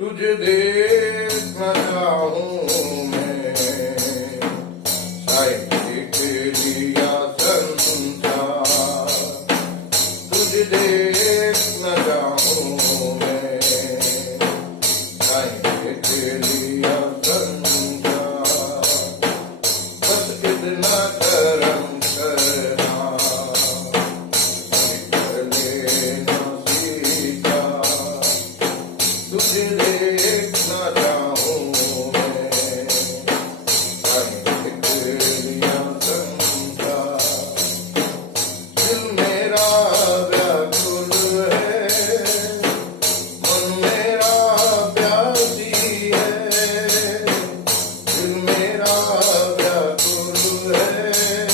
तुझे देखना चाहूं मैं, शायद देख लिया संसार। तुझे देखना चाहूं मैं, शायद देख लिया संसार। बस इतना करम करना, लेना सीखा। तुझे देखना चाहूं मैं, शायद देख लिया संसार। दिल मेरा व्याकुल है, मन मेरा प्यासी है। दिल मेरा व्याकुल है,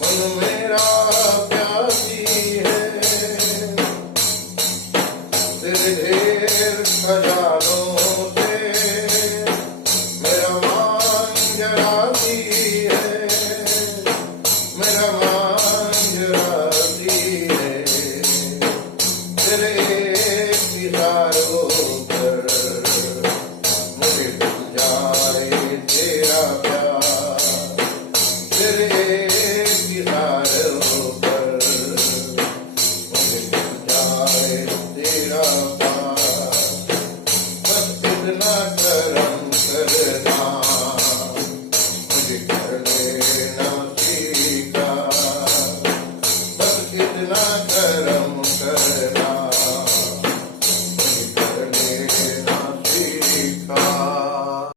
मन मेरा प्यासी है। तेरे ढेर सजा